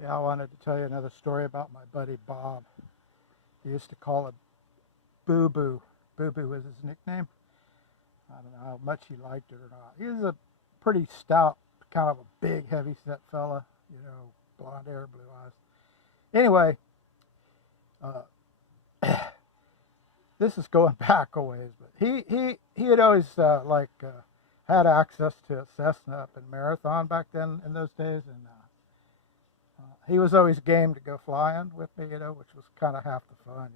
Yeah, I wanted to tell you another story about my buddy Bob. He used to call it Boo Boo. Boo Boo was his nickname. I don't know how much he liked it or not. He was a pretty stout, kind of a big, heavy-set fella, blonde hair, blue eyes. Anyway, uh, this is going back a ways, but he had always had access to a Cessna up in Marathon back then in those days, and he was always game to go flying with me, which was kind of half the fun.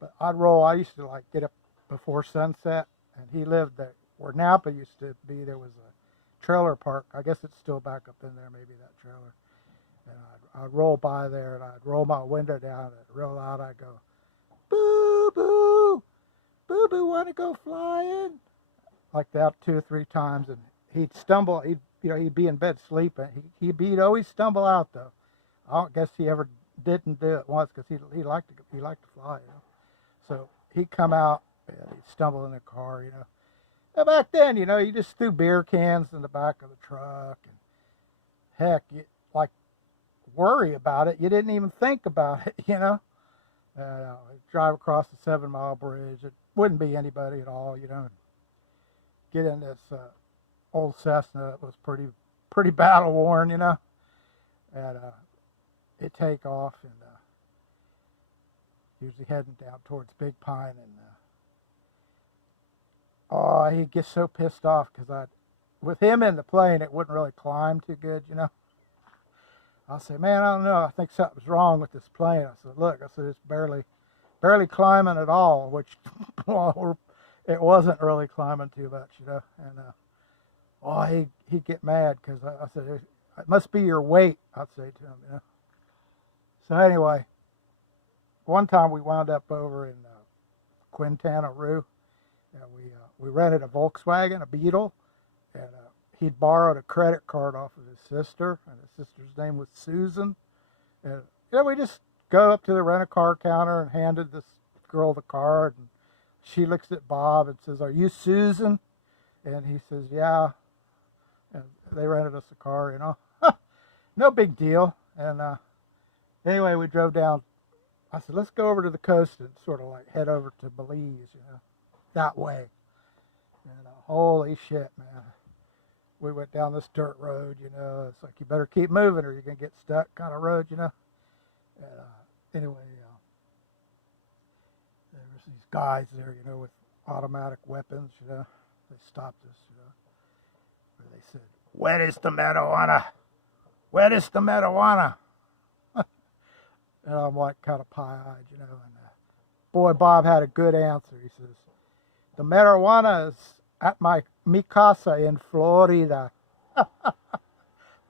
But I'd roll. I used to like get up before sunset, and he lived there where Napa used to be. There was a trailer park. I guess it's still back up in there, maybe that trailer. And I'd roll by there, and I'd roll my window down, and real loud I'd go, "Boo boo, boo boo, want to go flying?" Like that 2 or 3 times, and he'd stumble. He'd be in bed sleeping. He'd always stumble out though. I don't guess he ever didn't do it once because he liked to fly. So he'd come out and he'd stumble in the car. And back then, you just threw beer cans in the back of the truck, and heck, you like worry about it. You didn't even think about it. Drive across the 7 Mile Bridge. It wouldn't be anybody at all. Get in this old Cessna that was pretty battle worn. And it take off and usually heading down towards Big Pine, and he'd get so pissed off because with him in the plane, it wouldn't really climb too good. I'll say, man, I don't know, I think something's wrong with this plane. I said, look, it's barely climbing at all, which well, it wasn't really climbing too much. And he'd get mad because I said, it must be your weight, I'd say to him. So anyway, one time we wound up over in Quintana Roo, and we rented a Volkswagen, a Beetle, and he'd borrowed a credit card off of his sister, and his sister's name was Susan. And we just go up to the rent-a-car counter and handed this girl the card, and she looks at Bob and says, "Are you Susan?" And he says, "Yeah." And they rented us a car. No big deal. And anyway, we drove down. I said, let's go over to the coast and sort of like head over to Belize, that way. And holy shit, man. We went down this dirt road, it's like you better keep moving or you're going to get stuck kind of road. And anyway, there was these guys there, with automatic weapons, They stopped us, where they said, "Where is the marijuana? Where is the marijuana?" And I'm like kind of pie-eyed, and boy, Bob had a good answer. He says, "The marijuana is at mi casa in Florida."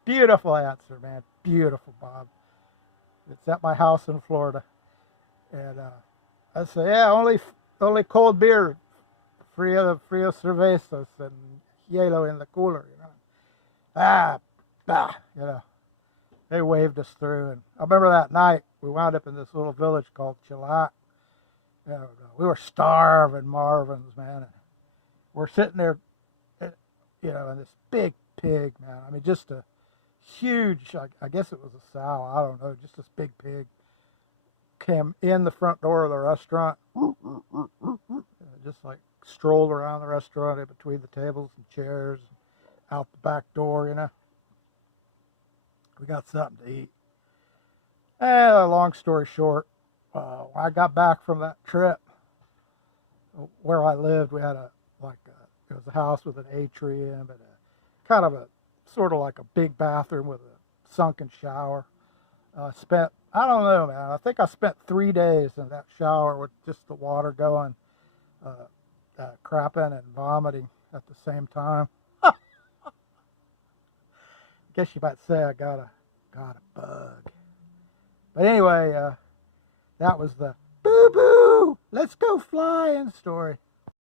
Beautiful answer, man. Beautiful, Bob. It's at my house in Florida. And I said, "Yeah, only cold beer, frio cervezas and hielo in the cooler." Bah. They waved us through, and I remember that night we wound up in this little village called Chilat. We were starving Marvins, man. And we're sitting there, in this big pig, man. I mean, just a huge, I guess it was a sow, I don't know, just this big pig came in the front door of the restaurant, just like strolled around the restaurant in between the tables and chairs, out the back door. We got something to eat. And long story short, when I got back from that trip, where I lived, we had it was a house with an atrium and kind of a sort of like a big bathroom with a sunken shower. I don't know, man, I think I spent 3 days in that shower with just the water going, crapping and vomiting at the same time. Guess you might say I got a bug. But anyway, that was the boo boo, let's go flying story.